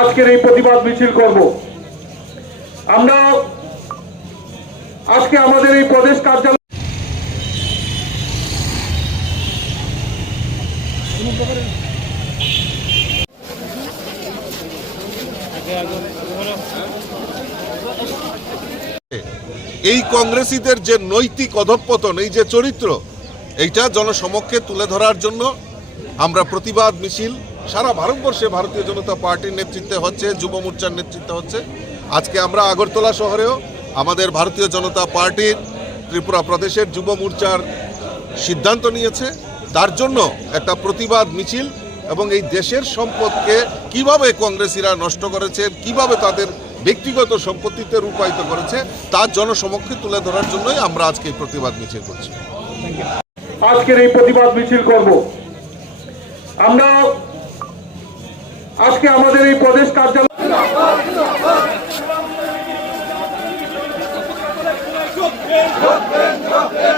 আজকের এই প্রতিবাদ মিছিল করব। আমরা আজকে আমাদের এই প্রদেশ কার্যালয় এই কংগ্রেসীদের যে নৈতিক অধঃপতন, এই যে চরিত্র, এইটা জনসমক্ষে তুলে ধরার জন্য আমরা প্রতিবাদ মিছিল সারা ভারতবর্ষে ভারতীয় জনতা পার্টির নেতৃত্বে হচ্ছে, যুব মোর্চার নেতৃত্বে হচ্ছে। আজকে আমরা আগরতলা শহরেও আমাদের ভারতীয় জনতা পার্টির ত্রিপুরা প্রদেশের যুব মোর্চার সিদ্ধান্ত নিয়েছে, তার জন্য একটা প্রতিবাদ মিছিল এবং এই দেশের সম্পদকে কিভাবে কংগ্রেসীরা নষ্ট করেছে, কিভাবে তাদের ব্যক্তিগত সম্পত্তিতে রূপায়িত করেছে, তার জনসমক্ষে তুলে ধরার জন্যই আমরা আজকে এই প্রতিবাদ মিছিল করছি। আজকের এই প্রতিবাদ মিছিল করব। আমরা আজকে আমাদের এই প্রদেশ কার্যালয় Good,